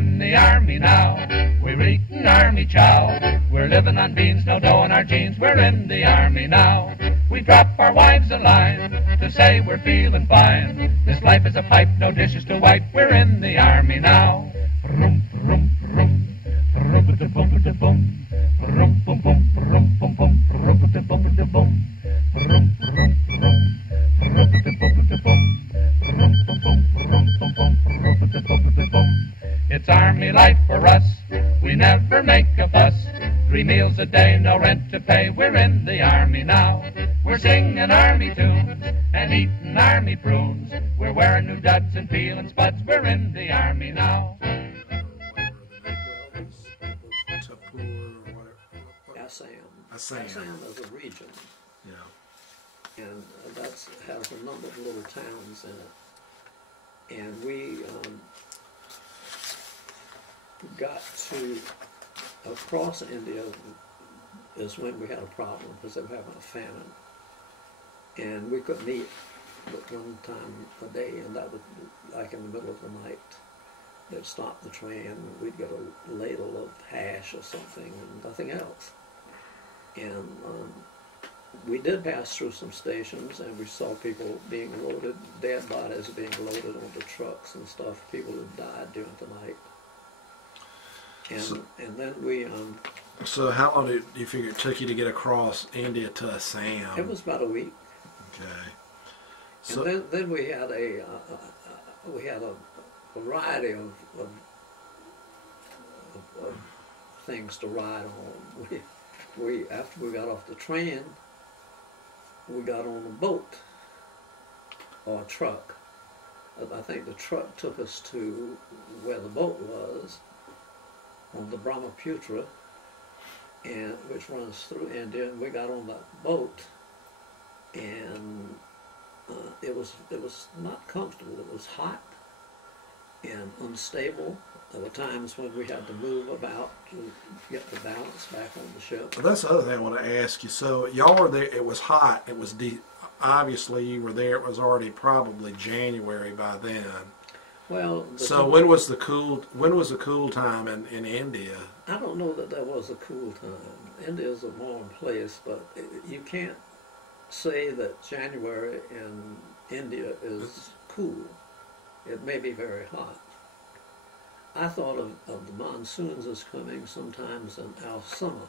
in the army now. We're eating army chow. We're living on beans, no dough in our jeans. We're in the army now. We drop our wives a line to say we're feeling fine. This life is a pipe, no dishes to wipe. We're in the army now. Rum, rum, rum. Rum-ba-da-bum-ba-da-bum. Rum-bum-bum, rum-bum-bum, rum-ba-da-bum-ba-da-bum. Rum-rum-rum. Rum-ba-da-bum-ba-da-bum. Rum-bum-bum, rum-bum-bum, rum-ba-da-bum-ba-da-bum. It's army life for us. We never make a fuss. 3 meals a day, no rent to pay. We're in the army now. We're singing army tunes and eating army prunes. We're wearing new duds and peeling spuds. We're in the army now. Assam is a region. Yeah. And that has a number of little towns in it. And we got to across India is when we had a problem because they were having a famine. And we couldn't eat but one time a day, and that was like in the middle of the night. They'd stop the train, and we'd get a ladle of hash or something and nothing else. And we did pass through some stations, and we saw people being loaded, dead bodies being loaded onto trucks and stuff, people who died during the night. And then we... so how long do you figure it took you to get across India to Assam? It was about a week. Okay. So, and then we had a variety of things to ride on. We after we got off the train, we got on a boat or a truck. I think the truck took us to where the boat was on the Brahmaputra, and which runs through India. And we got on that boat, and it was not comfortable. It was hot and unstable. There were times when we had to move about to get the balance back on the ship. Well, that's the other thing I want to ask you. So y'all were there. It was hot. It was obviously you were there. It was already probably January by then. Well, so when was the cool time in India? I don't know that there was a cool time. India is a warm place, but you can't say that January in India is cool. It may be very hot. I thought of the monsoons as coming sometimes in our summer,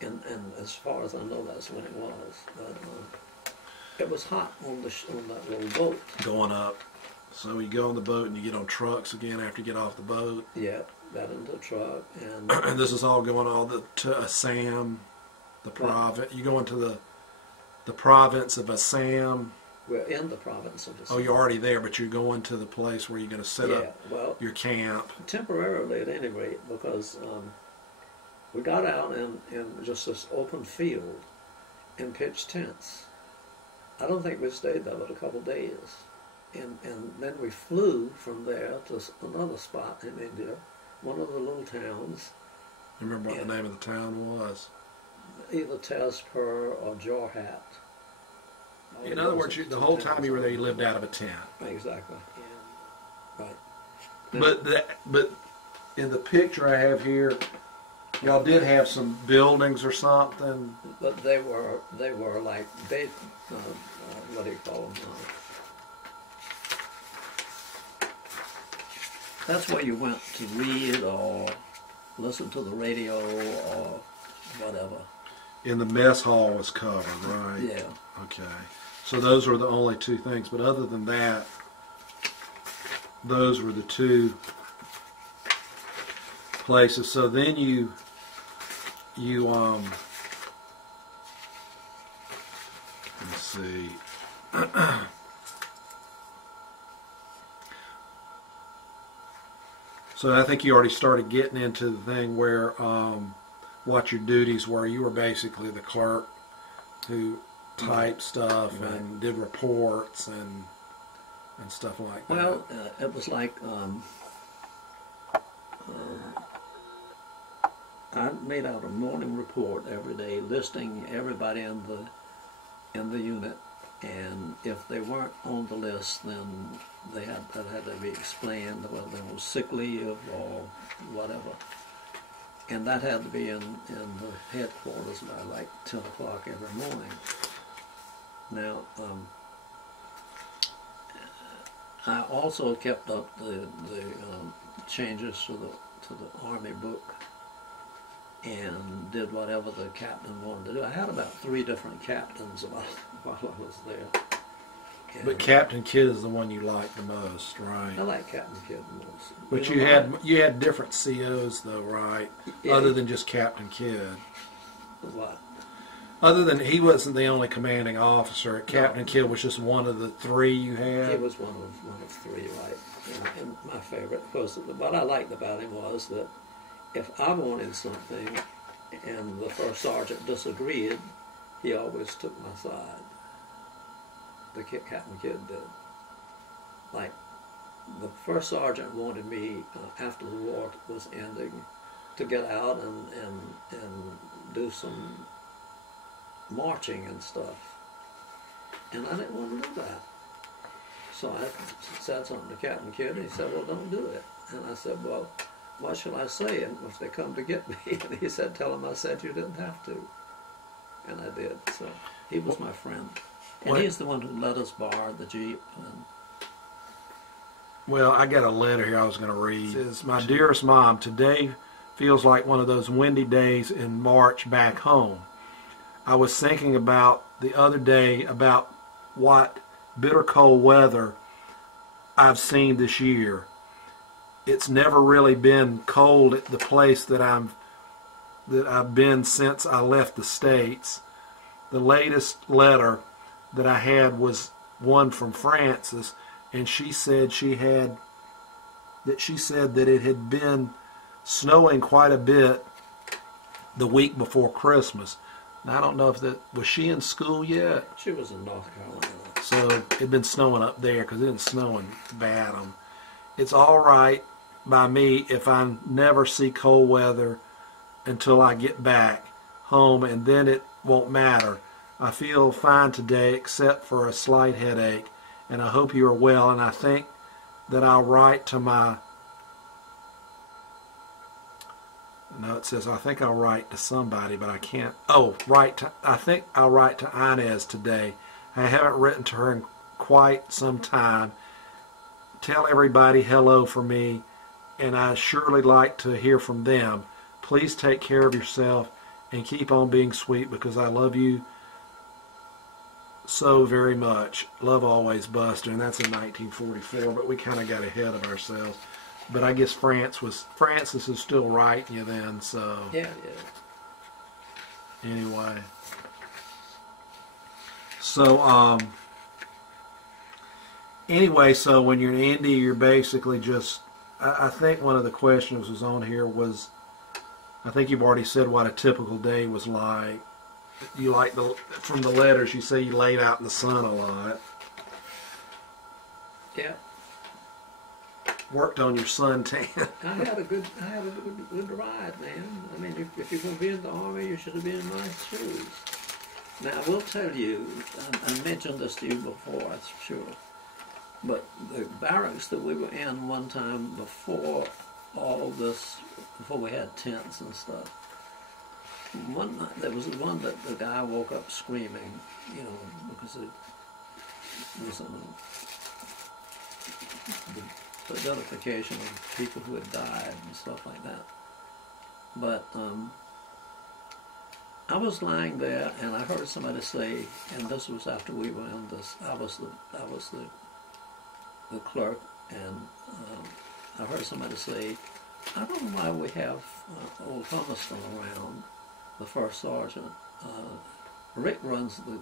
and as far as I know, that's when it was. But it was hot on that little boat. Going up. So you go on the boat and you get on trucks again after you get off the boat. Yeah, got into the truck and. And this is all going on to Assam, the province. You go into the province of Assam. We're in the province of Assam. Oh, you're already there, but you're going to the place where you're going to set up your camp. Temporarily, at any rate, because we got out in just this open field and pitched tents. I don't think we stayed there but a couple of days. And then we flew from there to another spot in India, one of the little towns. You remember what the name of the town was? Either Tezpur or Jorhat. In other words, the whole time you were there, you lived out of a tent. Exactly. Yeah. Right. But in the picture I have here, y'all did have some buildings or something. But they were like what do you call them? That's where you went to read or listen to the radio or whatever. And the mess hall was covered, right? Yeah. Okay. So those were the only two things. But other than that, those were the two places. So then you let's see. So I think you already started getting into the thing where what your duties were. You were basically the clerk who typed stuff and did reports and stuff like that. Well, it was like I made out a morning report every day listing everybody in the unit and if they weren't on the list, then that had to be explained, whether they were sick leave or whatever. And that had to be in the headquarters by like 10 o'clock every morning. Now, I also kept up the changes to the Army book and did whatever the captain wanted to do. I had about 3 different captains while I was there. And But Captain Kidd is the one you like the most, right? I like Captain Kidd the most. But You know you had different COs though, right? Yeah. Other than just Captain Kidd. what? Other than he wasn't the only commanding officer, Captain Kidd was just one of the 3 you had. He was one of 3, right? And my favorite, because what I liked about him was that if I wanted something and the first sergeant disagreed, he always took my side. Captain Kidd did. Like, the first sergeant wanted me, after the war was ending, to get out and do some marching and stuff. And I didn't want to do that. So I said something to Captain Kidd, and he said, well, don't do it. And I said, well, what shall I say if they come to get me? And he said, tell them I said you didn't have to. And I did. So he was my friend. And What? he's the one who let us borrow the Jeep. And Well, I got a letter here I was going to read. It says, "My dearest Mom, today feels like one of those windy days in March back home. I was thinking about the other day about what bitter cold weather I've seen this year. It's never really been cold at the place that I've been since I left the States. The latest letter that I had was one from Frances, and she said that it had been snowing quite a bit the week before Christmas. Now, I don't know if was she in school yet? she was in North Carolina. So it had been snowing up there because it didn't snowing bad. It's all right by me if I never see cold weather until I get back home, and then it won't matter. I feel fine today except for a slight headache, and I hope you are well, and I think that I'll write to my... No, it says, I think I'll write to somebody, but I can't... I think I'll write to Inez today. I haven't written to her in quite some time. Tell everybody hello for me, and I surely like to hear from them. Please take care of yourself and keep on being sweet because I love you so very much. Love always, Buster. And that's in 1944, but we kind of got ahead of ourselves. But I guess Frances is still writing you then, so... Yeah. Anyway. So, so when you're in Indy, you're basically just... I think one of the questions was on here was... I think you've already said what a typical day was like. You like from the letters, you say you laid out in the sun a lot. Yeah. Worked on your suntan. I had a good ride, man. I mean, if you're going to be in the Army, you should have been in my shoes. Now, I will tell you, I mentioned this to you before, I'm sure, but the barracks that we were in one time before all this, before we had tents and stuff, one night, there was one that the guy woke up screaming, because it was the identification of people who had died and stuff like that. But I was lying there, and I heard somebody say, and this was after we were in this. I was the clerk, and I heard somebody say, "I don't know why we have old Humiston around, the first sergeant. Rick runs the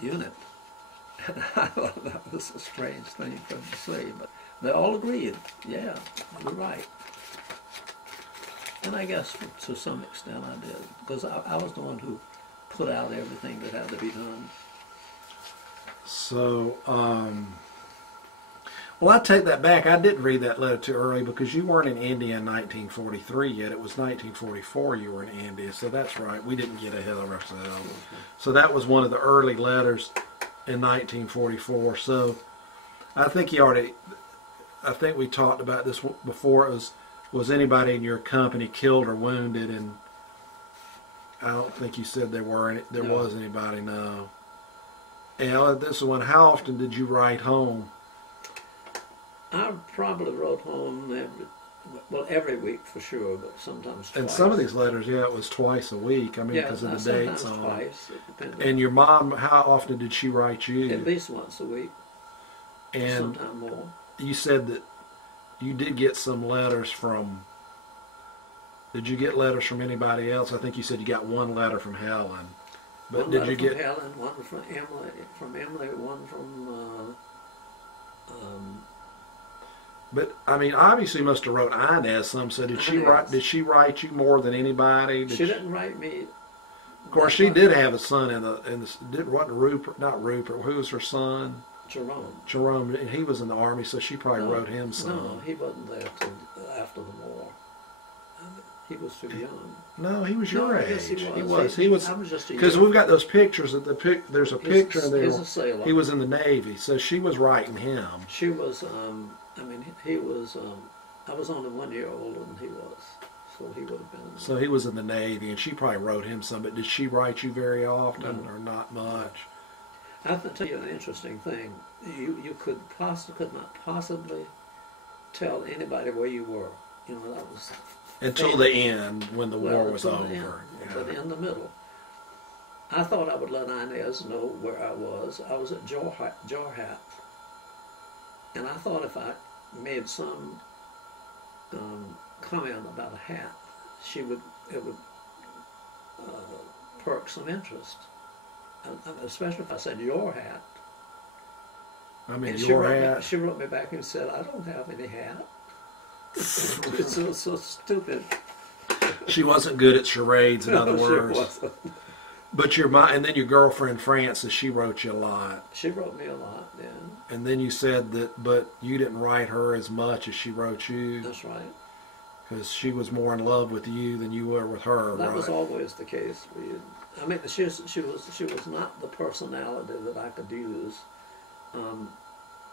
unit." And I thought that was a strange thing for them to say, but they all agreed, yeah, you're right. And I guess to some extent I did, because I was the one who put out everything that had to be done. So, Well, I take that back. I didn't read that letter too early because you weren't in India in 1943 yet. It was 1944 you were in India, so that's right. We didn't get ahead of ourselves. So that was one of the early letters in 1944. So I think I think we talked about this before. It was anybody in your company killed or wounded, and I don't think you said there was anybody, no. And this one, how often did you write home? I probably wrote home every week for sure, but sometimes twice. And some of these letters, it was twice a week. I mean, because of the dates on twice. And your mom, how often did she write you? At least once a week. And sometimes more. You said that you did get some letters from. Did you get letters from anybody else? I think you said you got one letter from Helen. But one did you get get Helen? One from Emily. One from. But I mean, obviously, you must have wrote Inez some. So did she write? Did she write you more than anybody? She didn't write me. Of course, she did have a son wasn't Rupert? Not Rupert. Who was her son? Jerome. Jerome. And he was in the army, so she probably wrote him some. No, he wasn't there till after the war. He was too young. No, he was your age. Yes, he was. He was just because we've got those pictures. There's a picture there. He's a sailor. He was in the Navy, so she was writing him. She was. He was. I was only 1 year older than he was, so he would have been. So he was in the Navy, and she probably wrote him some. But did she write you very often, or not much? I have to tell you an interesting thing. You could not possibly tell anybody where you were. That was until the end, when the war was over. But in the middle, I thought I would let Inez know where I was. I was at Jorhat, and I thought if I made some comment about a hat, it would perk some interest. Especially if I said your hat. I mean, your hat. She wrote me back and said, "I don't have any hat." It's so stupid. She wasn't good at charades, in other words. She wasn't. But and then your girlfriend Frances, she wrote you a lot. She wrote me a lot, yeah. And then you said but you didn't write her as much as she wrote you. That's right. Because she was more in love with you than you were with her. That was always the case. I mean, she was not the personality that I could use.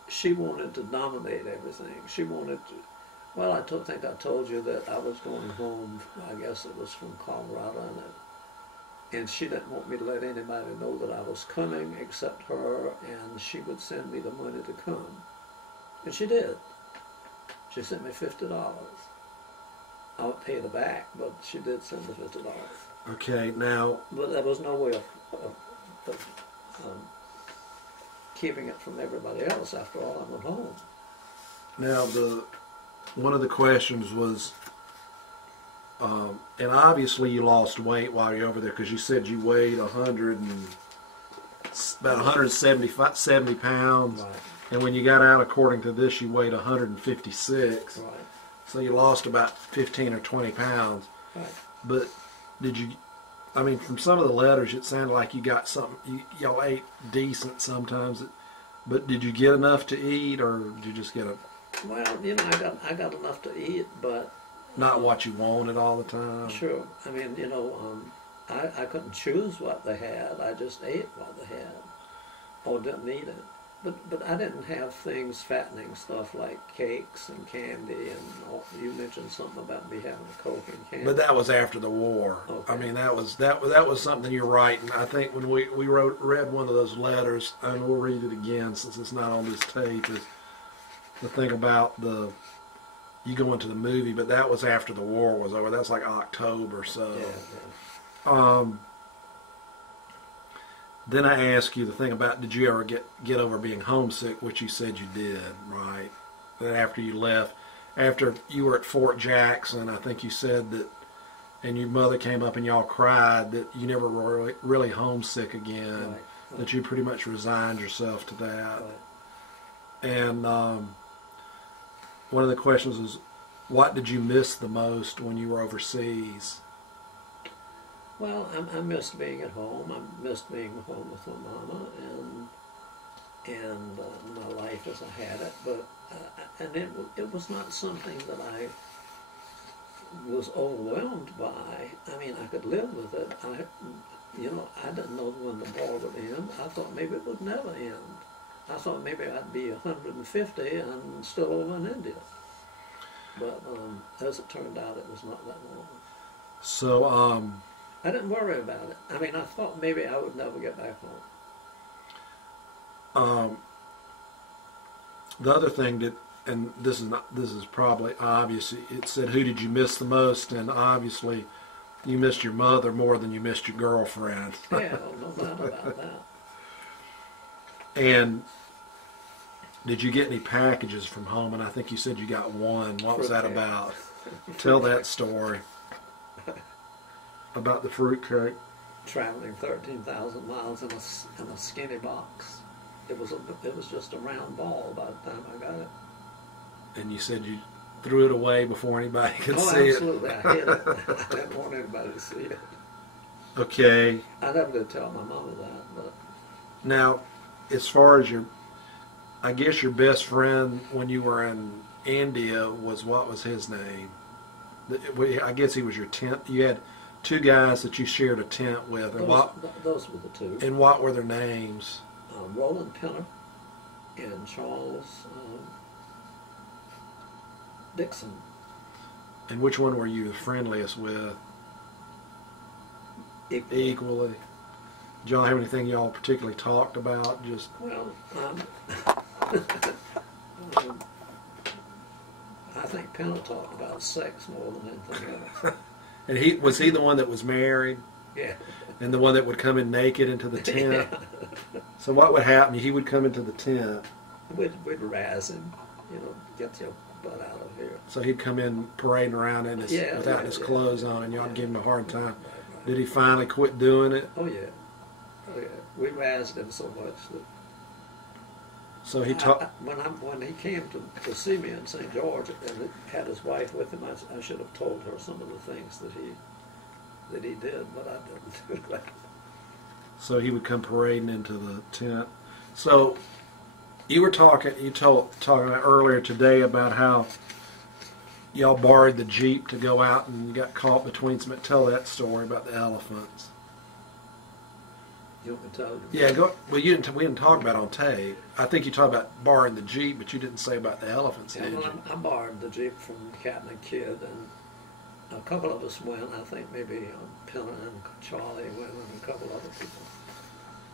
She wanted to dominate everything. She wanted to. Well, I think I told you that I was going home. I guess it was from Colorado, and she didn't want me to let anybody know that I was coming except her, and she would send me the money to come, and she did. She sent me $50. I would pay her back, but she did send me $50. Okay, now. But there was no way of keeping it from everybody else. After all, I went home. Now, one of the questions was, and obviously you lost weight while you're over there because you said you weighed about 170 pounds, right. And when you got out, according to this, you weighed 156. Right. So you lost about 15 or 20 pounds. Right. But did you? I mean, from some of the letters, it sounded like you got something. Y'all ate decent sometimes, but did you get enough to eat, or did you just get a? Well, I got enough to eat, but not what you wanted all the time. Sure. I mean, I couldn't choose what they had. I just ate what they had, or didn't eat it. But I didn't have things fattening stuff like cakes and candy, and you mentioned something about me having a Coke and candy. But that was after the war. Okay. I mean, that was something you're writing. I think when we read one of those letters, and we'll read it again since it's not on this tape, is the thing about you going to the movie, but that was after the war was over. That's like October, so. Yeah. Then I asked you the thing about, did you ever get over being homesick, which you said you did, right? That after you left, after you were at Fort Jackson, I think you said that, and your mother came up and y'all cried, that you never were really homesick again, right. That you pretty much resigned yourself to that. Right. And one of the questions is, what did you miss the most when you were overseas? Well, I missed being at home. I missed being home with my mama, and my life as I had it. But and it was not something that I was overwhelmed by. I mean, I could live with it. I didn't know when the war would end. I thought maybe it would never end. I thought maybe I'd be 150 and still over in India. But as it turned out, it was not that long. So, I didn't worry about it. I mean, I thought maybe I would never get back home. The other thing that, and this is probably obvious, it said, who did you miss the most? And obviously, you missed your mother more than you missed your girlfriend. Yeah, no doubt about that. And did you get any packages from home? And I think you said you got one. What was that about? Tell that story. About the fruit cake. Traveling 13,000 miles in a skinny box. It was just a round ball by the time I got it. And you said you threw it away before anybody could see it. Oh, absolutely. I hid it. I didn't want anybody to see it. Okay. I never did tell my mama that. But now, as far as I guess your best friend when you were in India what was his name? I guess he was your tent. You had two guys that you shared a tent with. And those were the two. And what were their names? Roland Pinner and Charles Dixon. And which one were you the friendliest with? Equally. Did y'all have anything y'all particularly talked about? Just well, I think Pinner talked about sex more than anything else. And was he the one that was married? Yeah. And the one that would come in naked into the tent? Yeah. So what would happen? He would come into the tent. We'd razz him, get your butt out of here. So he'd come in parading around without his clothes on, and y'all would give him a hard time. Right. Did he finally quit doing it? Oh yeah. We razzed him so much that. So he when he came to see me in St. George and had his wife with him, I should have told her some of the things that he did, but I didn't do that. So he would come parading into the tent. So you were talking about earlier today about how y'all borrowed the Jeep to go out and you got caught between some. Tell that story about the elephants. You want me to tell you? Yeah, go. Well, we didn't talk about it on tape. I think you talked about borrowing the Jeep, but you didn't say about the elephants, did you? I borrowed the Jeep from Captain and Kidd, and a couple of us went. I think maybe Pinner and Charlie went, and a couple other people.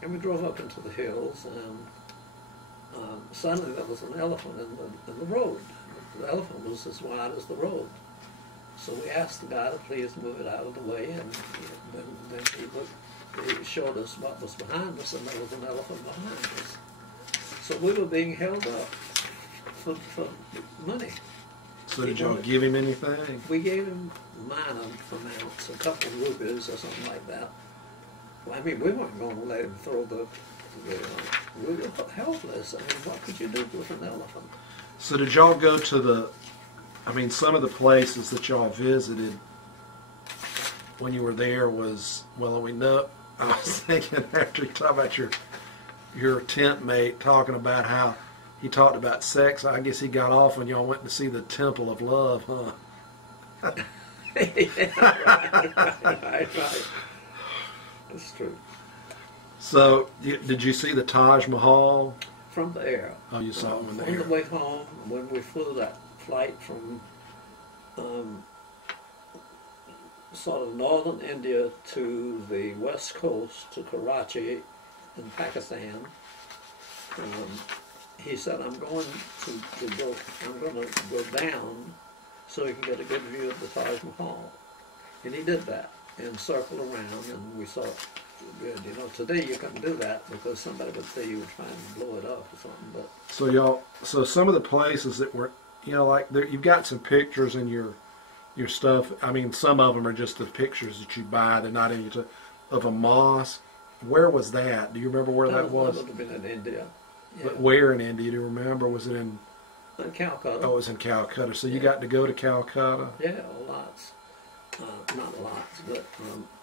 And we drove up into the hills, and suddenly there was an elephant in the road. The elephant was as wide as the road. So we asked the guy to please move it out of the way, and then he showed us what was behind us, and there was an elephant behind us. So we were being held up for money. So did y'all give him anything? We gave him minor amounts, a couple of rupees or something like that. Well, I mean, we weren't going to let him throw we were helpless. I mean, what could you do with an elephant? So did y'all go to some of the places that y'all visited when you were there was, well, we know, I was thinking after you talk about your tent mate talking about how he talked about sex, I guess he got off when y'all went to see the Temple of Love, huh? Yeah, right. That's true. So, did you see the Taj Mahal? From the air. Oh, you saw it when the air. On the way home, when we flew that flight from sort of northern India to the west coast, to Karachi in Pakistan, he said, I'm going to go down so you can get a good view of the Taj Mahal. And he did that and circled around, and we saw it good. Today you couldn't do that because somebody would say you were trying to blow it up or something. But so some of the places that were, you've got some pictures in your stuff. I mean, some of them are just the pictures that you buy. They're not any of a mosque. Where was that? Do you remember where that was? That would have been in India. Yeah. But where in India? Do you remember? Was it in Calcutta? Oh, it was in Calcutta. So you got to go to Calcutta? Yeah, lots. not lots, but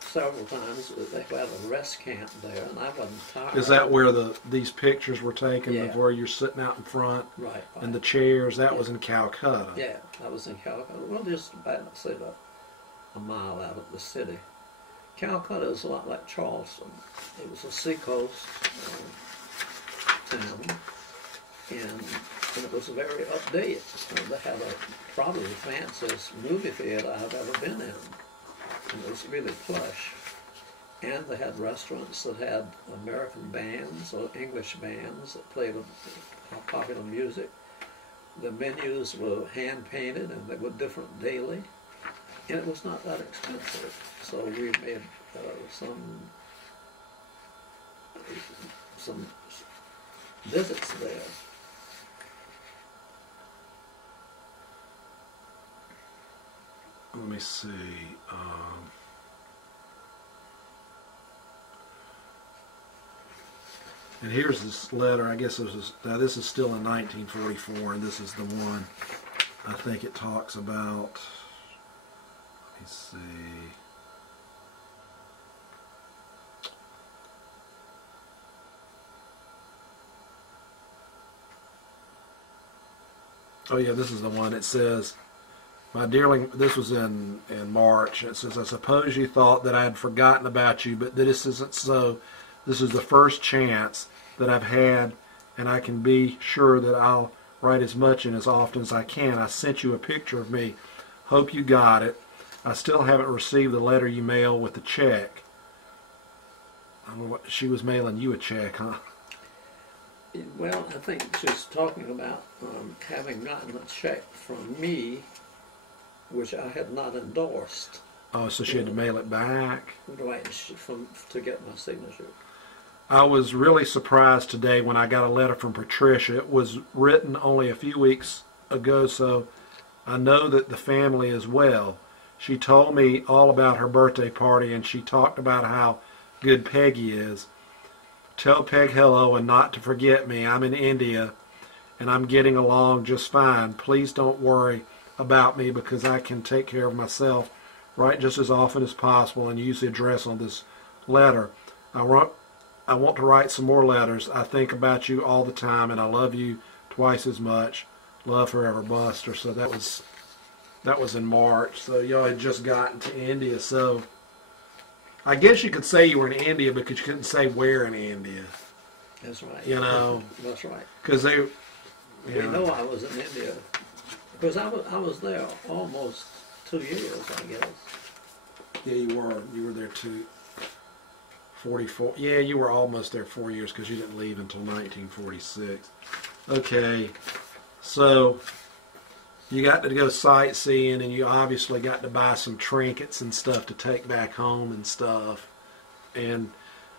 several times they had a rest camp there, and I wasn't tired. Is that where these pictures were taken, Yeah. where you're sitting out in front Right. and the chairs? That Yeah. was in Calcutta. Yeah, that was in Calcutta. Well, just about, say, a mile out of the city. Calcutta is a lot like Charleston. It was a seacoast town, and it was very updated. They had probably the fanciest movie theater I've ever been in, and it was really plush. And they had restaurants that had American bands or English bands that played popular music. The menus were hand painted and they were different daily, and it was not that expensive. So we made some visits there. Let me see. And here's this letter. I guess now this is still in 1944, and this is the one I think it talks about. Let me see. Oh yeah, this is the one. It says, "My dearling," this was in March. It says, "I suppose you thought that I had forgotten about you, but this isn't so. This is the first chance that I've had, and I can be sure that I'll write as much and as often as I can. I sent you a picture of me. Hope you got it. I still haven't received the letter you mailed with the check." I don't know what, she was mailing you a check, huh? Well, I think she's talking about having gotten a check from me, which I had not endorsed. Oh, so she had to mail it back? Right, to get my signature. I was really surprised today when I got a letter from Patricia. It was written only a few weeks ago, so I know that the family is well. She told me all about her birthday party, and she talked about how good Peggy is. Tell Peg hello and not to forget me. I'm in India, and I'm getting along just fine. Please don't worry about me because I can take care of myself. Write just as often as possible and use the address on this letter. I want to write some more letters. I think about you all the time, and I love you twice as much. Love forever, Buster. So that was in March. So y'all had just gotten to India. So I guess you could say you were in India because you couldn't say where in India. That's right. You know. That's right. Because they. We know I was in India because I was there almost 2 years, I guess. Yeah, you were. You were there too. 44. Yeah, you were almost there 4 years because you didn't leave until 1946. Okay, so you got to go sightseeing, and you obviously got to buy some trinkets and stuff to take back home and stuff. And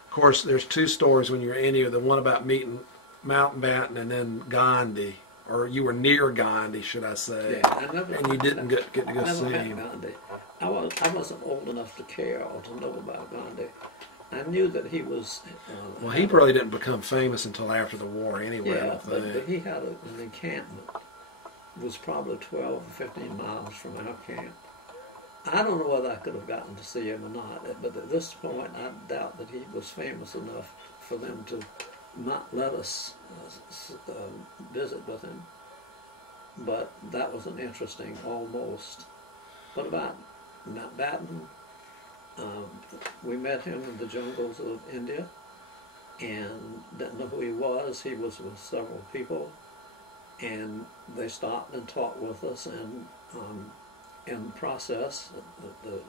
of course, there's two stories when you're in India. The one about meeting Mountbatten and then Gandhi, or you were near Gandhi, should I say? Yeah, and you didn't get to go see met him. Gandhi. I wasn't old enough to care or to know about Gandhi. I knew that he was. Well, he probably didn't become famous until after the war, anyway. Yeah, I but think. he had an encampment. It was probably 12 or 15 miles from our camp. I don't know whether I could have gotten to see him or not, but at this point I doubt that he was famous enough for them to not let us visit with him. But that was an interesting almost. What about Mountbatten? We met him in the jungles of India and didn't know who he was. He was with several people. And they stopped and talked with us, and in the process, the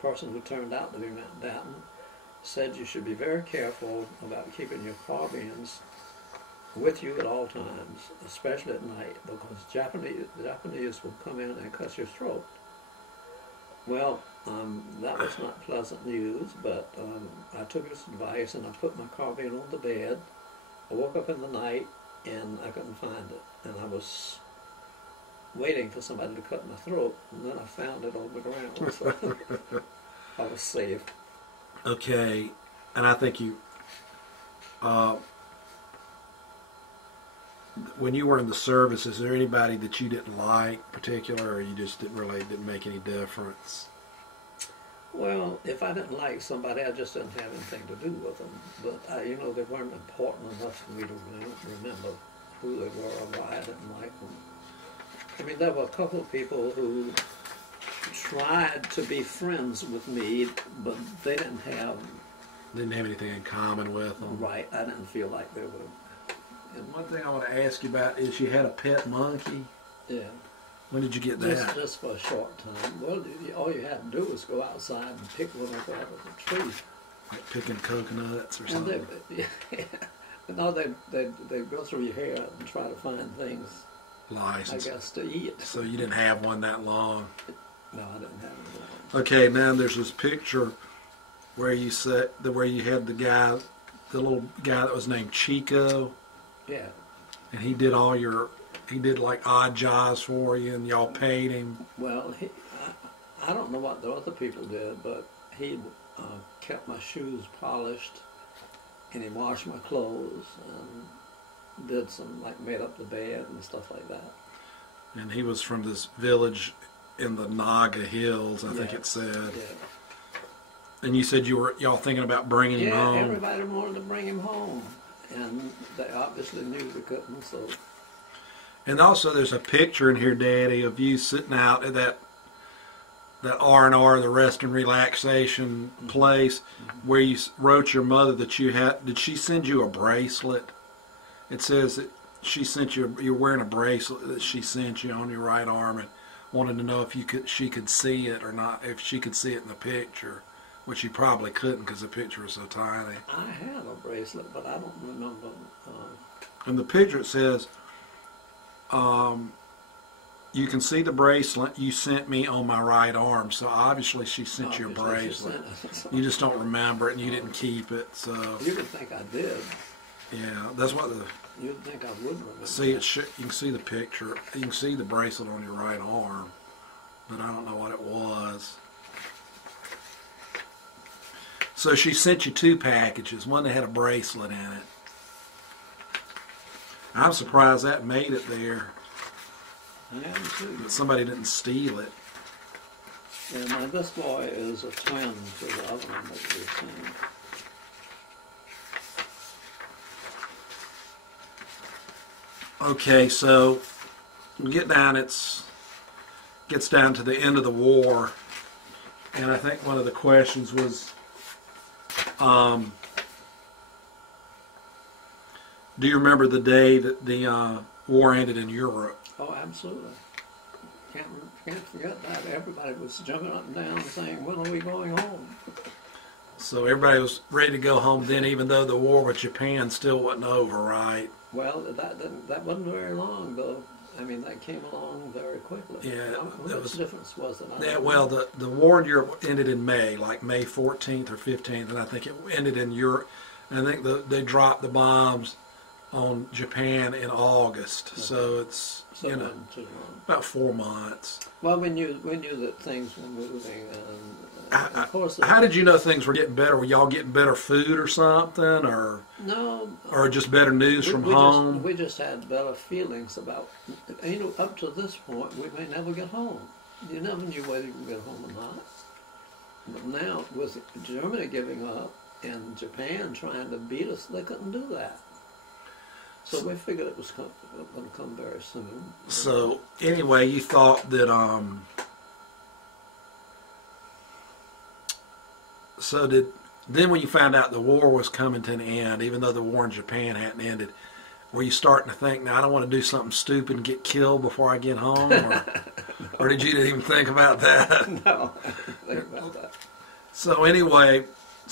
person who turned out to be Mountbatten said you should be very careful about keeping your carbines with you at all times, especially at night, because the Japanese will come in and cut your throat. Well, that was not pleasant news, but I took his advice and I put my carbine on the bed. I woke up in the night and I couldn't find it, and I was waiting for somebody to cut my throat, and then I found it on the ground, so I was safe. Okay, and I think you when you were in the service, is there anybody that you didn't like particular, or you just didn't make any difference? Well, if I didn't like somebody, I just didn't have anything to do with them. But you know, they weren't important enough for me to remember who they were or why I didn't like them. I mean, there were a couple of people who tried to be friends with me, but they didn't have anything in common with them. Right. I didn't feel like they were. And one thing I want to ask you about is you had a pet monkey. Yeah. When did you get that? Just for a short time. Well, all you had to do was go outside and pick one up out of the tree. Like picking coconuts or something? No, they go through your hair and try to find things, license, I guess, to eat. So you didn't have one that long? No, I didn't have one. Okay, now there's this picture where you had the little guy that was named Chico. Yeah. And he did like odd jobs for you, and y'all paid him. Well, I don't know what the other people did, but he kept my shoes polished, and he washed my clothes, and did made up the bed and stuff like that. And he was from this village in the Naga Hills, I think it said. Yeah. And you said y'all thinking about bringing him home? Yeah, everybody wanted to bring him home, and they obviously knew they couldn't, so. And also there's a picture in here, Daddy, of you sitting out at that R&R, the rest and relaxation place, where you wrote your mother that you had. Did she send you a bracelet? It says that she sent you're wearing a bracelet that she sent you on your right arm, and wanted to know if she could see it or not, if she could see it in the picture, which you probably couldn't because the picture was so tiny. I had a bracelet, but I don't remember. In the picture it says, you can see the bracelet you sent me on my right arm. So obviously she sent you a bracelet. You just don't remember it, and you didn't keep it. So you would think I did. Yeah, that's what the. You'd think I wouldn't remember. See it. You can see the picture. You can see the bracelet on your right arm, but I don't know what it was. So she sent you 2 packages. One that had a bracelet in it. I'm surprised that made it there. Yeah, me too. That somebody didn't steal it. And now this boy is a twin to the other one that we were seeing. Okay, so we get down. Gets down to the end of the war, and I think one of the questions was, do you remember the day that the war ended in Europe? Oh, absolutely. Can't forget that. Everybody was jumping up and down saying, "When are we going home?" So everybody was ready to go home then, even though the war with Japan still wasn't over, right? Well, that wasn't very long, though. I mean, that came along very quickly. Yeah. What difference was it? Yeah, well, the war in Europe ended in May, like May 14th or 15th, and I think it ended in Europe. And I think they dropped the bombs on Japan in August, okay. So it's about 4 months. Well, we knew that things were moving, and of course. How did you know things were getting better? Were y'all getting better food or something, or no, or just better news from home? We just had better feelings about. Up to this point, we may never get home. You never knew whether you could get home or not. But now, with Germany giving up and Japan trying to beat us, they couldn't do that. So we figured it was going to come very soon. So anyway, you thought that then when you found out the war was coming to an end, even though the war in Japan hadn't ended, were you starting to think, now I don't want to do something stupid and get killed before I get home, or did you even think about that? No, I didn't think about that. So anyway,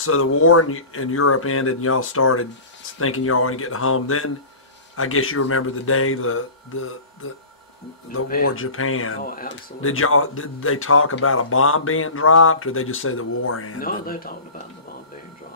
the war in Europe ended, and y'all started thinking y'all want to get home. Then I guess you remember the day the war in Japan. Oh, absolutely. Did they talk about a bomb being dropped, or they just say the war ended? No, they talked about the bomb being dropped.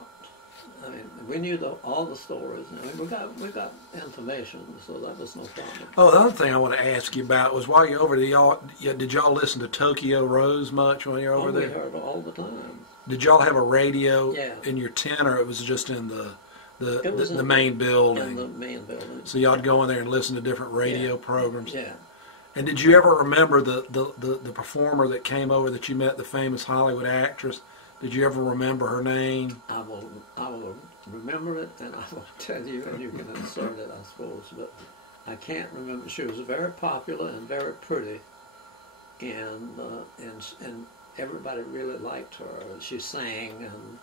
I mean, we knew all the stories. I mean, we got information, so that was no problem. Oh, the other thing I want to ask you about was, while you're over there, did y'all listen to Tokyo Rose much when you're over there? We heard all the time. Did y'all have a radio Yeah. in your tent, or it was just in the It was the main in building. the main building. So y'all'd go in there and listen to different radio programs. Yeah. And did you ever remember the performer that came over that you met, the famous Hollywood actress? Did you ever remember her name? I will remember it, and I will tell you, and you can insert it, I suppose. But I can't remember. She was very popular and very pretty, and everybody really liked her. She sang, and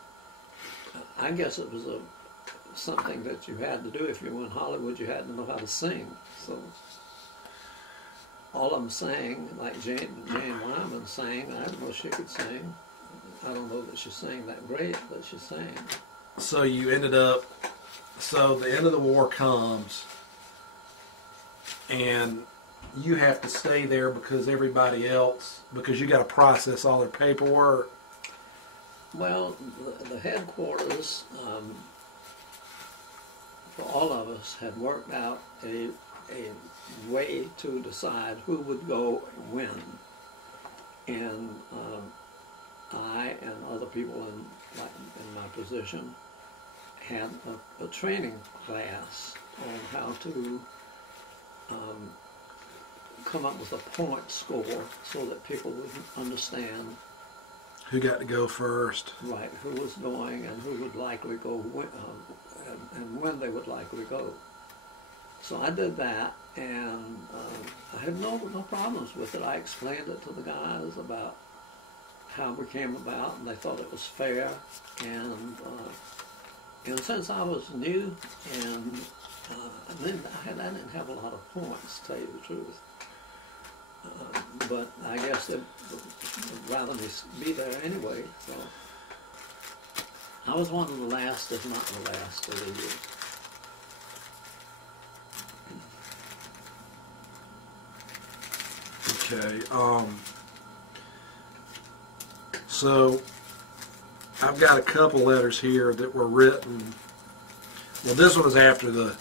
I guess it was something that you had to do if you were in Hollywood. You had to know how to sing. So all of them sang, like Jane Wyman sang. I didn't know she could sing. I don't know that she sang that great, but she sang. So you ended up, so the end of the war comes, and you have to stay there because everybody else, because you got to process all their paperwork. Well, the headquarters for all of us had worked out a way to decide who would go when. And I and other people in my position had a training class on how to come up with a point score so that people would understand Who got to go first? right who was going and who would likely go and when they would likely go. So I did that, and I had no problems with it. I explained it to the guys about how we came about, and they thought it was fair. And since I was new, and then I didn't have a lot of points, to tell you the truth. But I guess they'd rather me be there anyway. So I was one of the last, if not the last, to leave. Okay. So I've got a couple letters here that were written. Well, this one was after the.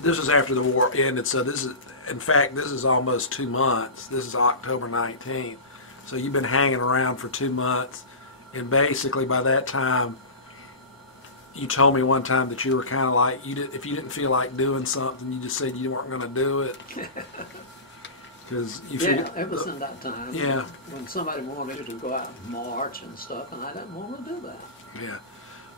This was after the war ended. So this is, in fact, this is almost 2 months. This is October 19th. So you've been hanging around for 2 months, and basically by that time, you told me one time that you were kind of like if you didn't feel like doing something, you just said you weren't going to do it. It was in that time. Yeah. When somebody wanted you to go out and march and stuff, and I didn't want to do that. Yeah.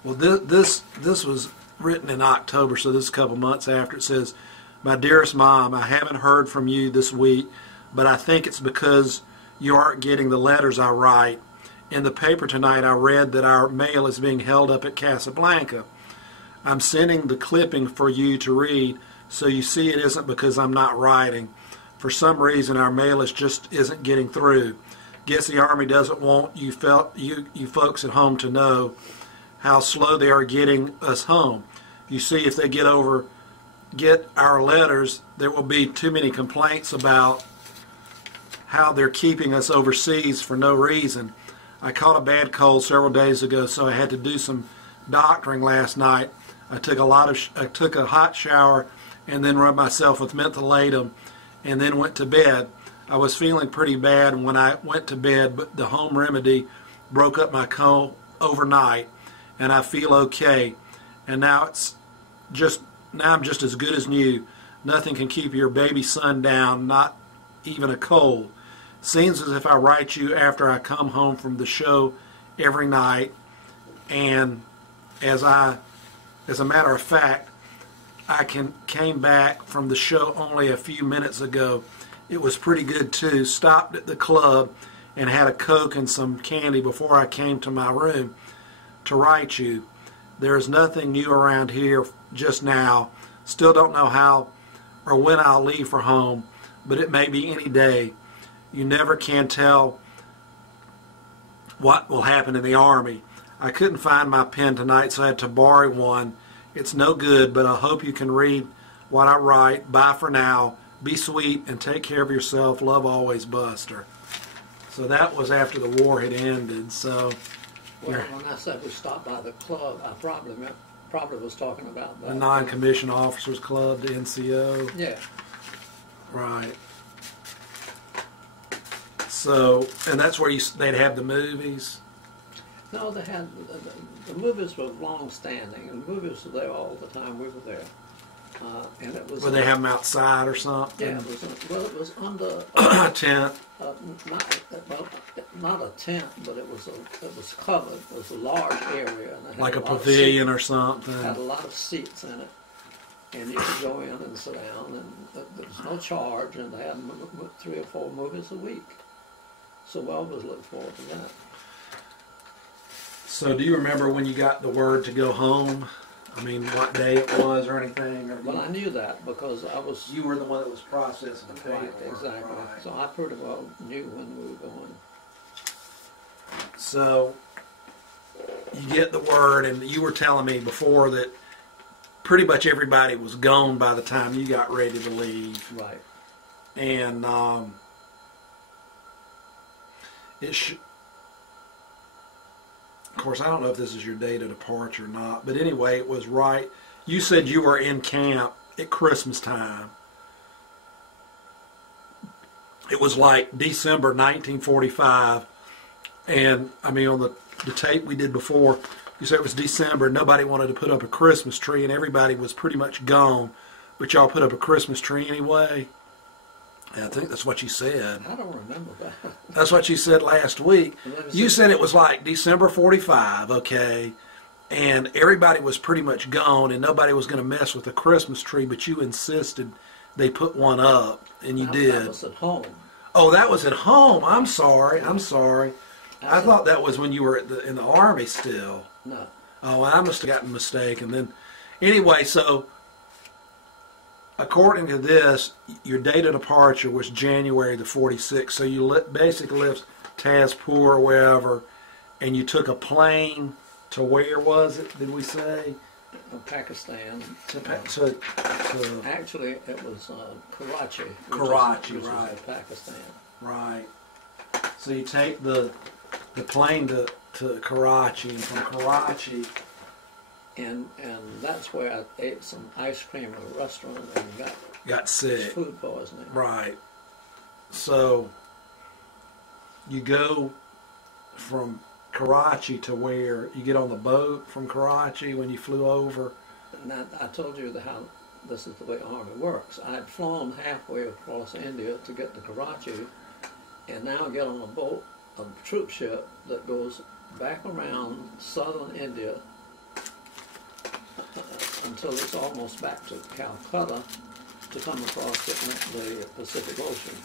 Well, this was written in October, so this is a couple months after. It says, "My dearest Mom, I haven't heard from you this week, but I think it's because you aren't getting the letters I write. In the paper tonight, I read that our mail is being held up at Casablanca. I'm sending the clipping for you to read, so you see it isn't because I'm not writing. For some reason, our mail just isn't getting through. Guess the Army doesn't want you folks at home to know how slow they are getting us home. You see, if they get our letters, there will be too many complaints about how they're keeping us overseas for no reason. I caught a bad cold several days ago, so I had to do some doctoring last night. I took a hot shower and then rubbed myself with mentholatum and then went to bed. I was feeling pretty bad when I went to bed, but the home remedy broke up my cold overnight, and I feel okay. And now I'm just as good as new. Nothing can keep your baby son down, not even a cold. Seems as if I write you after I come home from the show every night, and as a matter of fact, I came back from the show only a few minutes ago. It was pretty good too. Stopped at the club and had a Coke and some candy before I came to my room to write you. There is nothing new around here just now. Still don't know how or when I'll leave for home, but it may be any day. You never can tell what will happen in the Army. I couldn't find my pen tonight, so I had to borrow one. It's no good, but I hope you can read what I write. Bye for now. Be sweet and take care of yourself. Love always, Buster." So that was after the war had ended. So Well, when I said we stopped by the club, I probably was talking about that. the Non-Commissioned Officers Club, the NCO. Yeah. Right. So, and that's where they'd have the movies. No, they had the movies were long standing, and the movies were there all the time we were there. And it was. Would they have them outside or something? Yeah, it was. It was under a tent. Not a tent, but it was covered. It was a large area, and it had Like a lot of pavilion seats. or something. Had a lot of seats in it, and you could go in and sit down, and there was no charge, and they had 3 or 4 movies a week. So we always looked forward to that. So do you remember when you got the word to go home? I mean, what day it was or anything? Or Well, I knew that because I was. you were the one that was processing the Right, paperwork. exactly. Right. So I pretty well knew when we were going. So you get the word, and you were telling me before that pretty much everybody was gone by the time you got ready to leave. Right. And of course, I don't know if this is your date of departure or not, but anyway, it was right. You said you were in camp at Christmas time. It was like December 1945, and I mean on the tape we did before, you said it was December. Nobody wanted to put up a Christmas tree, and everybody was pretty much gone. But y'all put up a Christmas tree anyway. And I think that's what you said. I don't remember that. That's what you said last week. You see. said it was like December 45, okay, and everybody was pretty much gone, and nobody was going to mess with the Christmas tree, but you insisted they put one up, and you did. That was at home. Oh, that was at home. I'm sorry. I thought that was when you were in the Army still. No. Oh, I must have gotten mistaken then. Anyway, so according to this, your date of departure was January the 46th. So you basically left Tazpur or wherever, and you took a plane to where was it? Did we say? Pakistan. Actually, it was Karachi. Karachi, which right. is in Pakistan. Right. So you take the plane to Karachi, and from Karachi. And that's where I ate some ice cream at a restaurant and got sick. Food poisoning. Right. So you go from Karachi to where you get on the boat from Karachi when you flew over. And I told you how this is the way Army works. I had flown halfway across India to get to Karachi, and now I get on a boat, a troop ship that goes back around southern India until it's almost back to Calcutta to come across the Pacific Ocean.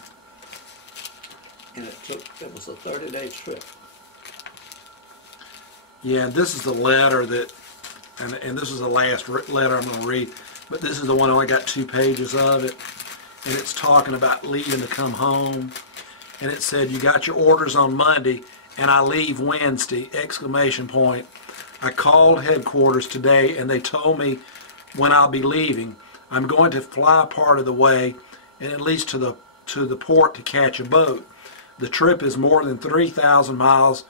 And it was a 30-day trip. Yeah, and this is the letter that, and this is the last letter I'm going to read, but this is the one, I only got 2 pages of it, and it's talking about leaving to come home, and it said, you got your orders on Monday, and I leave Wednesday, ! I called headquarters today, and they told me when I'll be leaving. I'm going to fly part of the way, and at least to the port to catch a boat. The trip is more than 3,000 miles,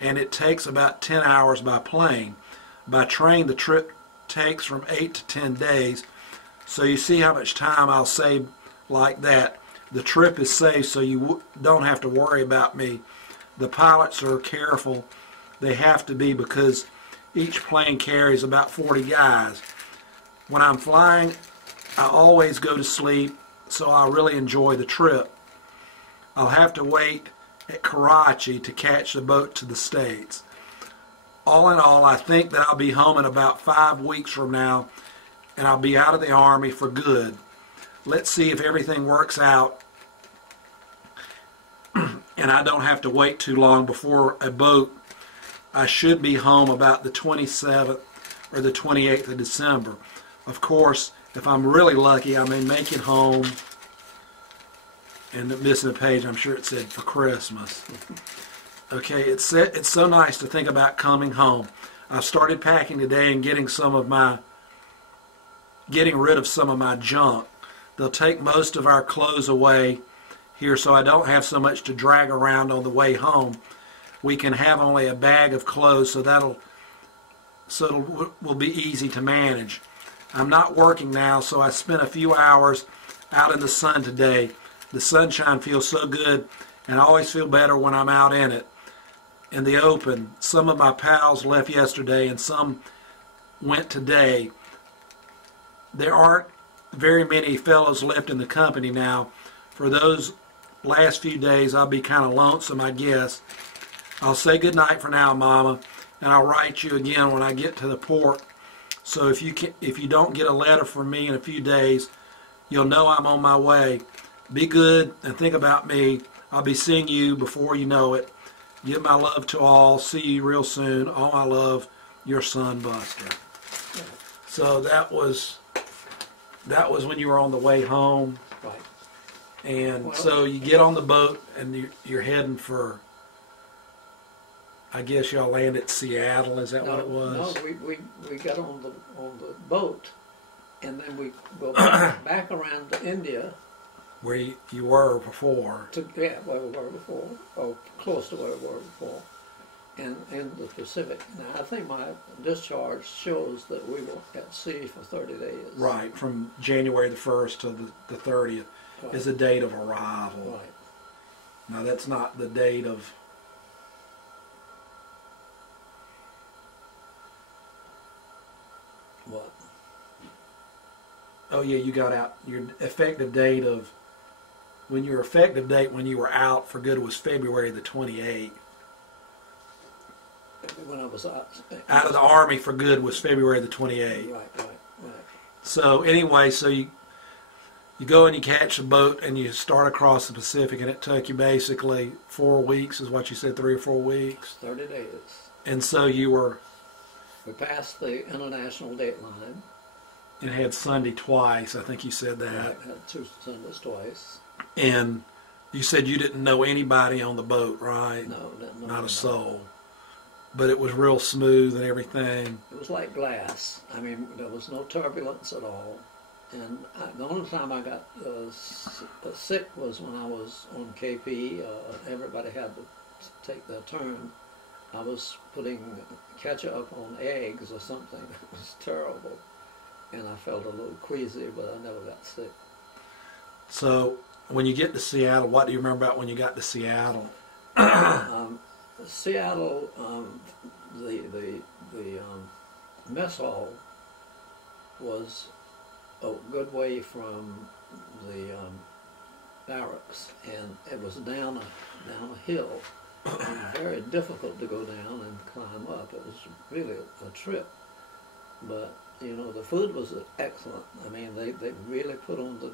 and it takes about 10 hours by plane. By train, the trip takes from 8 to 10 days, so you see how much time I'll save like that. The trip is safe, so you don't have to worry about me. The pilots are careful. They have to be because each plane carries about 40 guys. When I'm flying, I always go to sleep, so I really enjoy the trip. I'll have to wait at Karachi to catch the boat to the States. All in all, I think that I'll be home in about 5 weeks from now, and I'll be out of the Army for good. Let's see if everything works out, and I don't have to wait too long before a boat. I should be home about the 27th or the 28th of December. Of course, if I'm really lucky, I may make it home. And missing a page, I'm sure it said for Christmas. Okay, it's so nice to think about coming home. I've started packing today and getting rid of some of my junk. They'll take most of our clothes away here, so I don't have so much to drag around on the way home. We can have only a bag of clothes, so it will be easy to manage. I'm not working now, so I spent a few hours out in the sun today. The sunshine feels so good, and I always feel better when I'm out in it. in the open. Some of my pals left yesterday and some went today. There aren't very many fellows left in the company now. For those last few days, I'll be kind of lonesome, I guess. I'll say goodnight for now, Mama, and I'll write you again when I get to the port. So if you don't get a letter from me in a few days, you'll know I'm on my way. Be good and think about me. I'll be seeing you before you know it. Give my love to all. See you real soon. All my love, your son, Buster. So that was when you were on the way home. Right. And Well, so you get on the boat and you're heading for, I guess y'all land at Seattle. Is that what it was? No, we got on the boat, and then we go back around to India. Where you were before. Where we were before, or close to where we were before, and in the Pacific. Now, I think my discharge shows that we were at sea for 30 days. Right, from January the 1st to the 30th Right. is the date of arrival. Right. Now, that's not the date of... What? Oh, yeah, you got out. Your effective date of... When your effective date when you were out for good was February the 28th. When I was out Out of the Army for good was February the 28th. Right. So anyway, so you go and you catch a boat and you start across the Pacific, and it took you basically 4 weeks, is what you said, 3 or 4 weeks. 30 days. And so you were... We passed the international date line. And had Sunday twice, I think you said I that. had 2 Sundays twice. And you said you didn't know anybody on the boat, right? No, didn't know Not a anybody. soul. But it was real smooth and everything. It was like glass. I mean, there was no turbulence at all. And the only time I got sick was when I was on KP. Everybody had to take their turn. I was putting ketchup on eggs or something. It was terrible. And I felt a little queasy, but I never got sick. So when you get to Seattle, what do you remember about when you got to Seattle? Seattle, the mess hall was a good way from the barracks, and it was down a hill, and very difficult to go down and climb up. It was really a trip, but you know, the food was excellent. I mean, they really put on the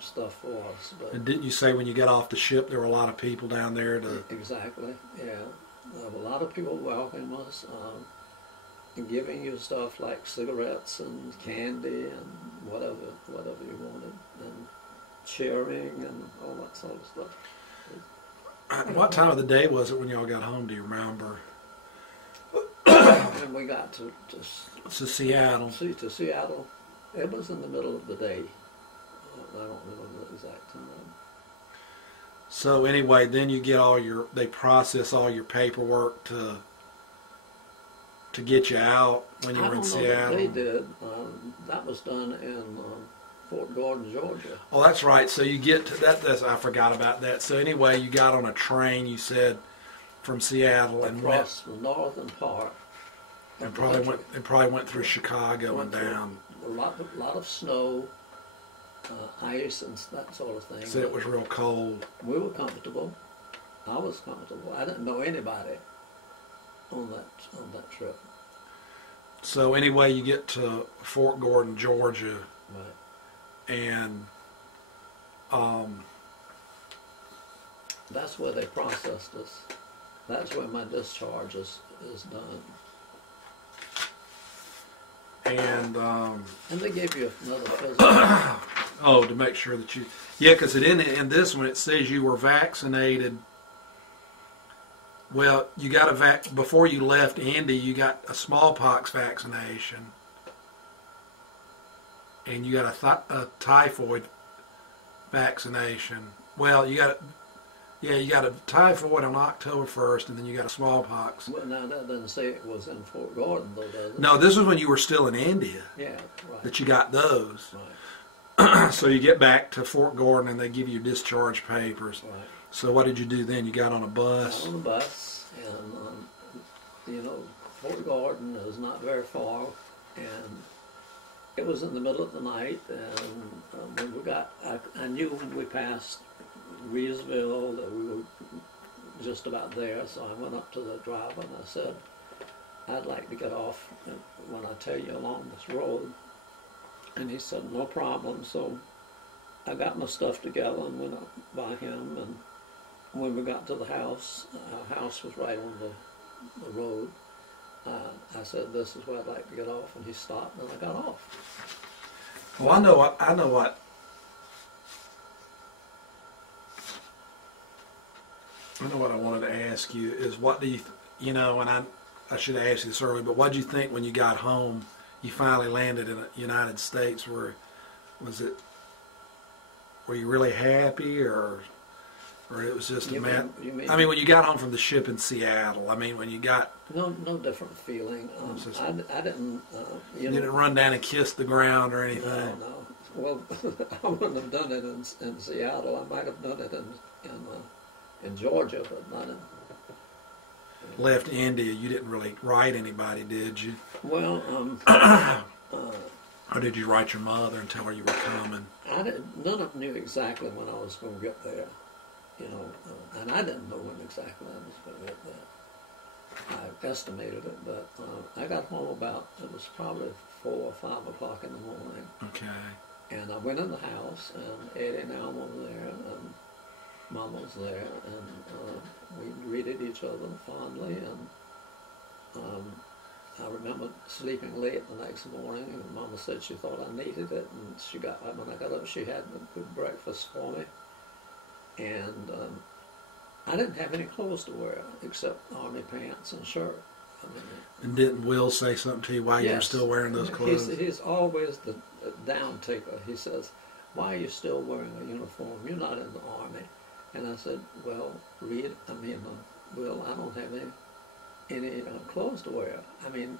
stuff for us. But And didn't you say when you got off the ship there were a lot of people down there to... exactly, yeah. A lot of people welcoming us, and giving you stuff like cigarettes and candy and whatever you wanted, and cheering and all that sort of stuff. What time of the day was it when y'all got home, do you remember? And we got to Seattle. Seattle. It was in the middle of the day. I don't remember the exact time. So anyway, then you get they process all your paperwork to get you out when you were in Seattle. I don't know that they did. That was done in Fort Gordon, Georgia. Oh, that's right. So you get to that. I forgot about that. So anyway, you got on a train, you said, from Seattle and across the northern part. And probably went through Chicago and down. A lot of snow, ice, and that sort of thing. Said it was real cold. We were comfortable. I was comfortable. I didn't know anybody on that trip. So anyway, you get to Fort Gordon, Georgia, Right. and that's where they processed us. That's where my discharge is done. And they gave you another physical. to make sure that because in this one it says you were vaccinated. Well, you got before you left Indy, you got a smallpox vaccination, and you got a typhoid vaccination. Well, you got a typhoid on October 1st, and then you got a smallpox. Well, now that doesn't say it was in Fort Gordon, though, does it? No, this was when you were still in India. Yeah, right. That you got those. Right. So you get back to Fort Gordon, and they give you discharge papers. Right. So what did you do then? You got on a bus? Got on a bus, And you know, Fort Gordon is not very far, and it was in the middle of the night. And when we got, I knew when we passed Reedsville that we were just about there. So I went up to the driver and I said, "I'd like to get off when I tell you along this road." And he said, "No problem." So I got my stuff together and went up by him. And when we got to the house, our house was right on the road. I said, "This is where I'd like to get off," and he stopped, and I got off. Well, I know what I wanted to ask you is, what do you, you know, and I should have asked you this earlier, but what did you think when you got home? You finally landed in the United States. Were you really happy, or it was just a matter? I mean, when you got home from the ship in Seattle, I mean, when you got no different feeling. I didn't. You didn't run down and kiss the ground or anything. No. Well, I wouldn't have done it in Seattle. I might have done it in Georgia, but not in. Left India, you didn't really write anybody, did you? Well, or did you write your mother and tell her you were coming? None of them knew exactly when I was going to get there, you know, and I didn't know when exactly I was going to get there. I estimated it, but I got home it was probably 4 or 5 o'clock in the morning. Okay. And I went in the house, and Eddie and Alma were there, and Mom was there, and we greeted each other fondly, and I remember sleeping late the next morning, and Mama said she thought I needed it, and when I got up, she had a good breakfast for me, and I didn't have any clothes to wear except army pants and shirt. And didn't Will say something to you while you were still wearing those clothes? He's always the down taker. He says, "Why are you still wearing a uniform? You're not in the Army." And I said, "Well, Will, I don't have any clothes to wear. I mean,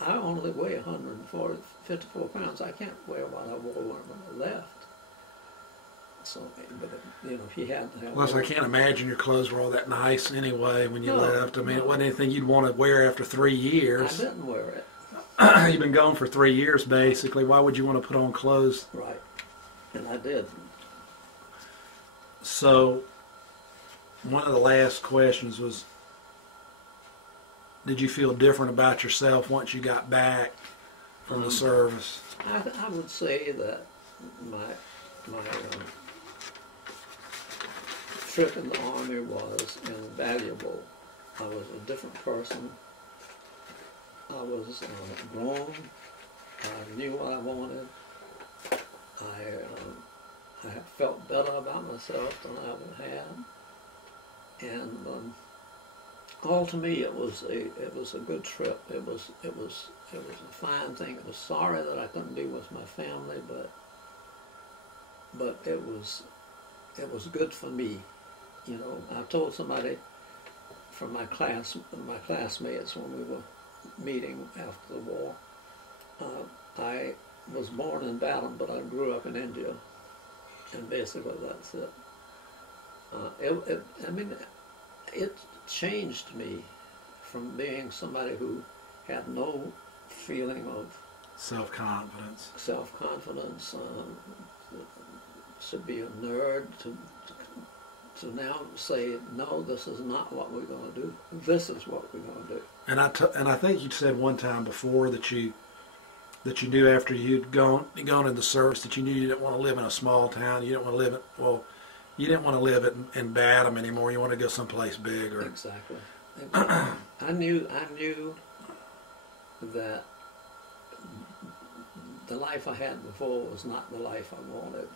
I only weigh 154 pounds. I can't wear what I wore when I left." So, but you know, he had to have. Plus, I can't imagine your clothes were all that nice anyway when you left. I mean, it wasn't anything you'd want to wear after 3 years. I didn't wear it. You've been gone for 3 years, basically. Why would you want to put on clothes? Right, and I did. So, one of the last questions was, did you feel different about yourself once you got back from the service? I would say that my trip in the Army was invaluable. I was a different person. I was grown. I knew what I wanted. I felt better about myself than I ever had. And all to me, it was a good trip. It was a fine thing. I was sorry that I couldn't be with my family, but it was good for me. You know, I told somebody from my classmates when we were meeting after the war, I was born in Baton, but I grew up in India, and basically that's it. It changed me from being somebody who had no feeling of self-confidence, to be a nerd, to now say, no, this is not what we're going to do. This is what we're going to do. And I think you said one time before that you knew after you'd gone into the service that you knew you didn't want to live in a small town. You didn't want to live in Batham anymore. You want to go someplace bigger. Exactly. I knew that the life I had before was not the life I wanted.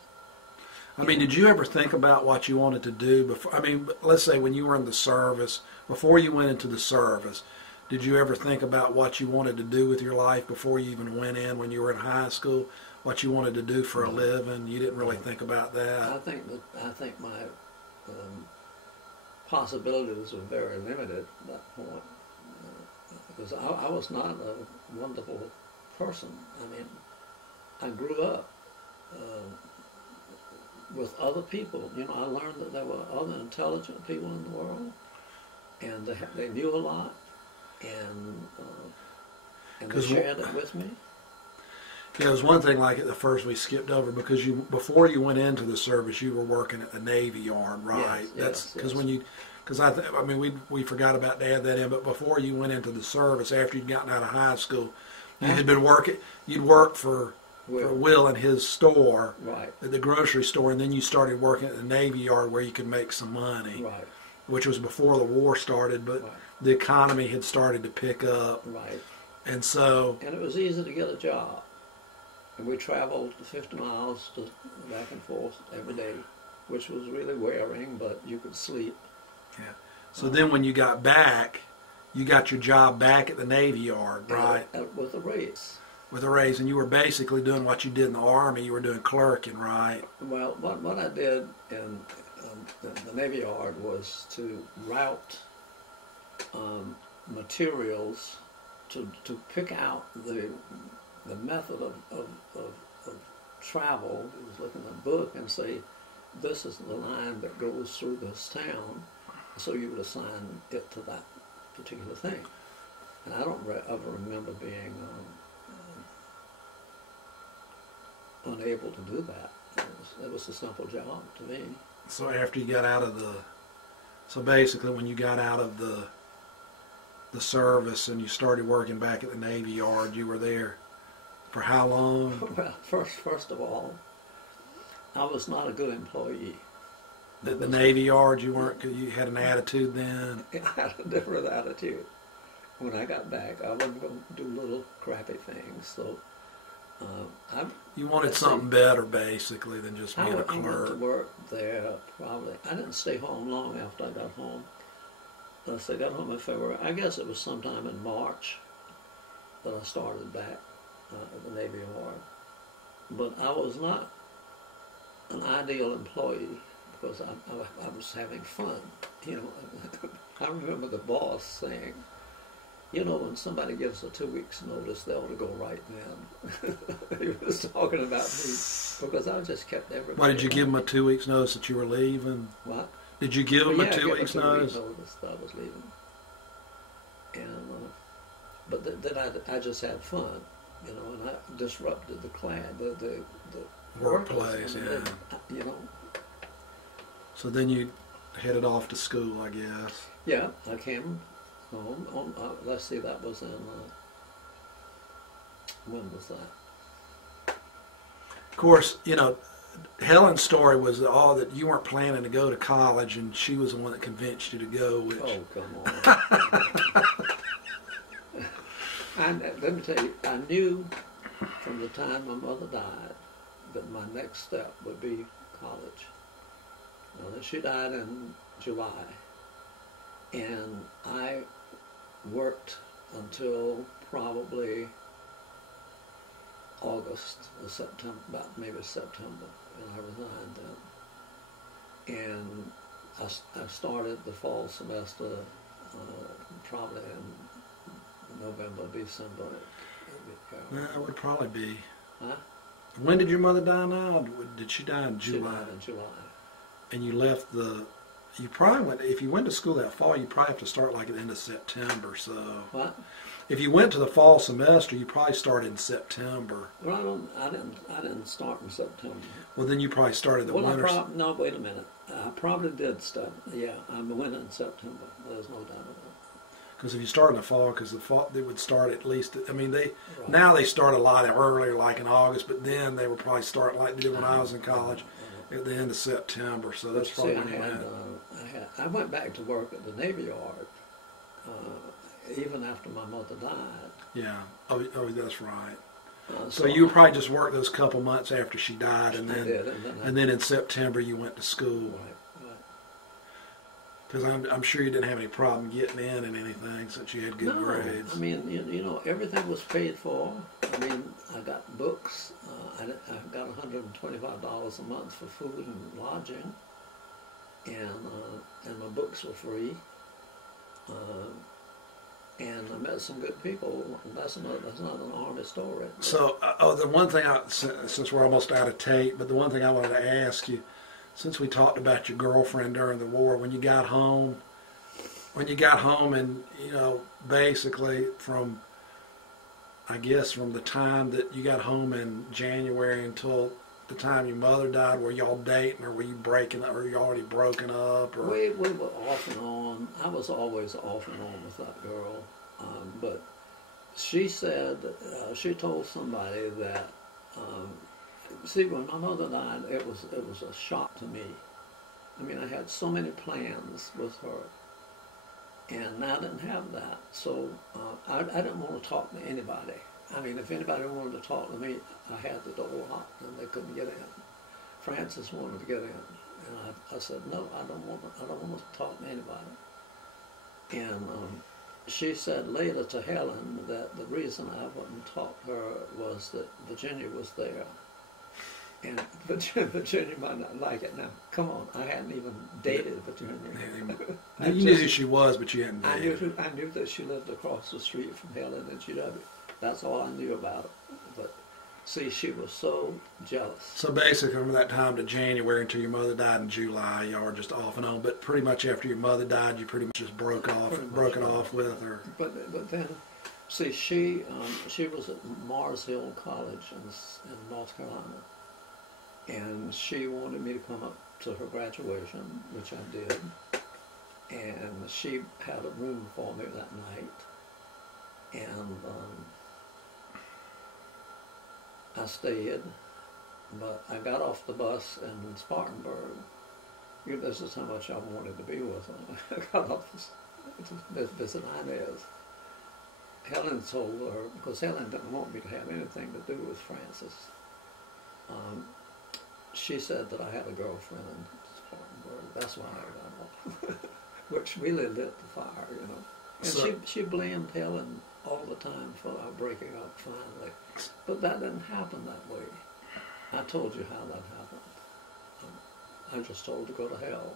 I mean, did you ever think about what you wanted to do before? I mean, let's say when you were in the service, before you went into the service, did you ever think about what you wanted to do with your life before you even went in when you were in high school? What you wanted to do for a living? You didn't really think about that. I think my possibilities were very limited at that point because I was not a wonderful person. I mean, I grew up with other people. You know, I learned that there were other intelligent people in the world, and they knew a lot, and they 'Cause shared it with me. Yeah, it was one thing like at the first we skipped over because before you went into the service you were working at the Navy Yard, right? Yes, That's because yes. I mean we forgot about to add that in, but before you went into the service, after you'd gotten out of high school, you had been working. You'd worked for Will in his store, Right. at the grocery store, and then you started working at the Navy Yard where you could make some money, Right. which was before the war started, but Right. the economy had started to pick up, Right. and so. And it was easy to get a job. And we traveled 50 miles back and forth every day, which was really wearing, but you could sleep. Yeah. So then when you got back, you got your job back at the Navy Yard, right? With a raise. With a raise, and you were basically doing what you did in the Army. You were doing clerking, right? Well, what I did in the Navy Yard was to route materials to pick out the method of travel. He was looking at a book and say, this is the line that goes through this town, so you would assign it to that particular thing. And I don't ever remember being unable to do that. It was a simple job to me. So after you got out of so basically when you got out of the service and you started working back at the Navy Yard, you were there for how long? Well, first of all, I was not a good employee. At the Navy Yard, you weren't. You had an attitude then. I had a different attitude. When I got back, I wasn't going to do little crappy things. So You wanted something better, basically, than just being a I went to clerk. work there probably. I didn't stay home long after I got home. I got home in February. I guess it was sometime in March that I started back at the Navy Yard. But I was not an ideal employee because I was having fun. You know, I remember the boss saying, you know, when somebody gives a 2 weeks notice, they ought to go right then. He was talking about me because I just kept everybody. Why did you give him a 2 weeks notice that you were leaving? What? Did you give him Well, a yeah, 2 give weeks a 2 week notice? notice that I was leaving. And but then I just had fun, you know, and I disrupted the class, the Workplace, workers, yeah. you know. So then you headed off to school, I guess. Yeah, I came home on, let's see, that was in, when was that? Of course, you know, Helen's story was all that you weren't planning to go to college, and she was the one that convinced you to go. Which, Oh, come on. Let me tell you, I knew from the time my mother died that my next step would be college. Now, she died in July, and I worked until probably August or September, about maybe September, and I resigned then. And I started the fall semester probably in November, December. that would probably be. Huh? When did your mother die now? Did she die in She July? died in July. And you left you probably went, if you went to school that fall, you probably have to start like at the end of September. So What? if you went to the fall semester, you probably started in September. Well, I didn't start in September. Well, then you probably started the Well, winter. no, wait a minute. I probably did start. Yeah, I went in September. There's no doubt about it. Because if you start in the fall, because the fall they would start at least. I mean, Right. now they start a lot earlier, like in August. But then they would probably start like they did when I was in college, at the end of September. So that's probably when you went. I went back to work at the Navy Yard even after my mother died. Yeah. Oh, that's right. So So you probably just worked those couple months after she died, and I then did, and then in September you went to school. right. Because I'm sure you didn't have any problem getting in and anything since you had good No, grades. I mean, you know, everything was paid for. I mean, I got books. I got $125 a month for food and lodging, and my books were free. And I met some good people. That's not an Army story. So, the one thing, since we're almost out of tape, but the one thing I wanted to ask you, since we talked about your girlfriend during the war, when you got home, when you got home and, basically I guess from the time that you got home in January until the time your mother died, were y'all dating, or were you breaking up, or you already broken up? Or? We were off and on. I was always off and on with that girl. But she said, she told somebody that, see, when my mother died, it was a shock to me. I mean, I had so many plans with her, and I didn't have that. So I didn't want to talk to anybody. I mean, if anybody wanted to talk to me, I had the door locked and they couldn't get in. Frances wanted to get in, and I said, no, I don't want to talk to anybody. And she said later to Helen that the reason I wouldn't talk to her was that Virginia was there. And Virginia might not like it. Now, come on, I hadn't even dated Virginia. You knew who she was, but you hadn't dated. I knew that she lived across the street from Helen and GW. That's all I knew about her. But see, she was so jealous. So basically, from that time to January until your mother died in July, y'all were just off and on. But pretty much after your mother died, you pretty much just broke it off with her. But then, see, she was at Mars Hill College in North Carolina. And she wanted me to come up to her graduation, which I did. And she had a room for me that night. And I stayed, but I got off the bus in Spartanburg. This is how much I wanted to be with her. I got off to visit Inez. Helen told her, because Helen didn't want me to have anything to do with Frances. She said that I had a girlfriend in Spartanburg. That's why I got off, which really lit the fire, And so, she blamed Helen all the time for our breaking up finally. But that didn't happen that way. I told you how that happened. I just told her to go to hell.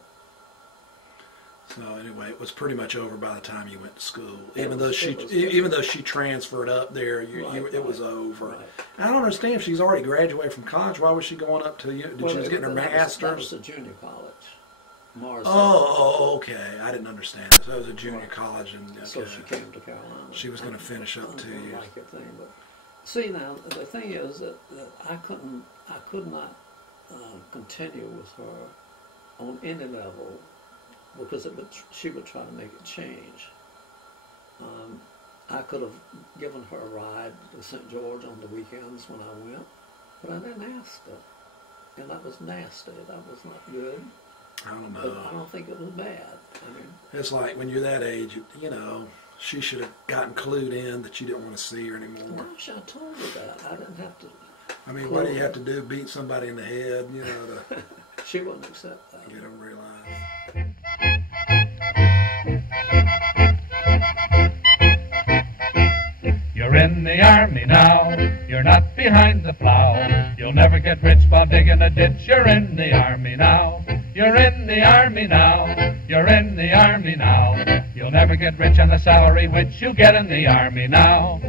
So anyway, it was pretty much over by the time you went to school. Even though she transferred up there, it was over. Right. I don't understand, if she's already graduated from college, why was she going up to she was getting her master's? That was a junior college. Mars. Oh, okay. I didn't understand this. That was a junior college, and okay. So she came to Carolina. She was going to finish up 2 years. Like a thing, but see, now the thing is that I could not continue with her on any level, because she would try to make it change. I could have given her a ride to St. George on the weekends when I went, but I didn't ask her. And that was nasty. That was not good. I don't know. But I don't think it was bad. I mean, it's like when you're that age, she should have gotten clued in that you didn't want to see her anymore. Gosh, I told her that. I didn't have to. I mean, what do you have to do? Beat somebody in the head, to she wouldn't accept that. Get them realized. You're in the army now, you're not behind the plow. You'll never get rich while digging a ditch. You're in the army now, you're in the army now, you're in the army now. You'll never get rich on the salary which you get in the army now.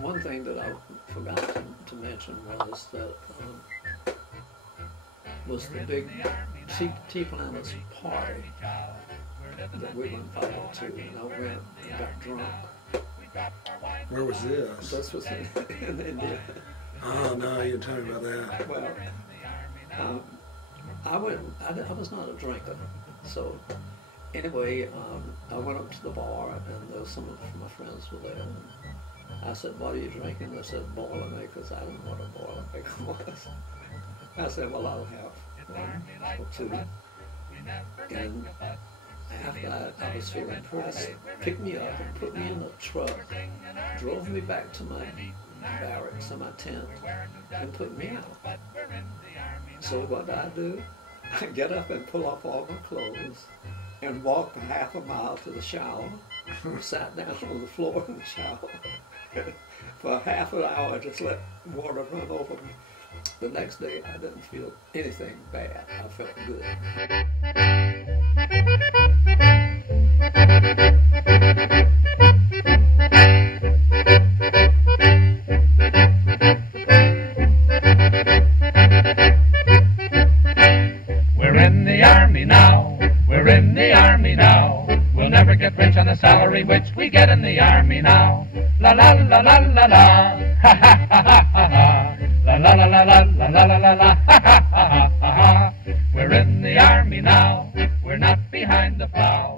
One thing that I forgot to mention was that was the big T-Planets party that we were invited to, and I went and got drunk. Where was this? This was in India. Oh, no, you didn't tell me about that. Well, I was not a drinker, so anyway, I went up to the bar, and there was some of my friends were there. And I said, "What are you drinking?" They said, Boilermakers. I didn't know what a Boilermaker was. I said, "Well, I'll have one or two." And after I was feeling pretty, picked me up and put me in a truck, drove me back to my barracks or my tent, and put me out. So what do? I get up and pull off all my clothes and walk half a mile to the shower, sat down on the floor in the shower. For half an hour, I just let water run over me. The next day, I didn't feel anything bad. I felt good. salary which we get in the army now. La la la la la la, ha ha ha ha ha, la la la la la la la la la, ha ha ha ha ha. We're in the army now, we're not behind the plow.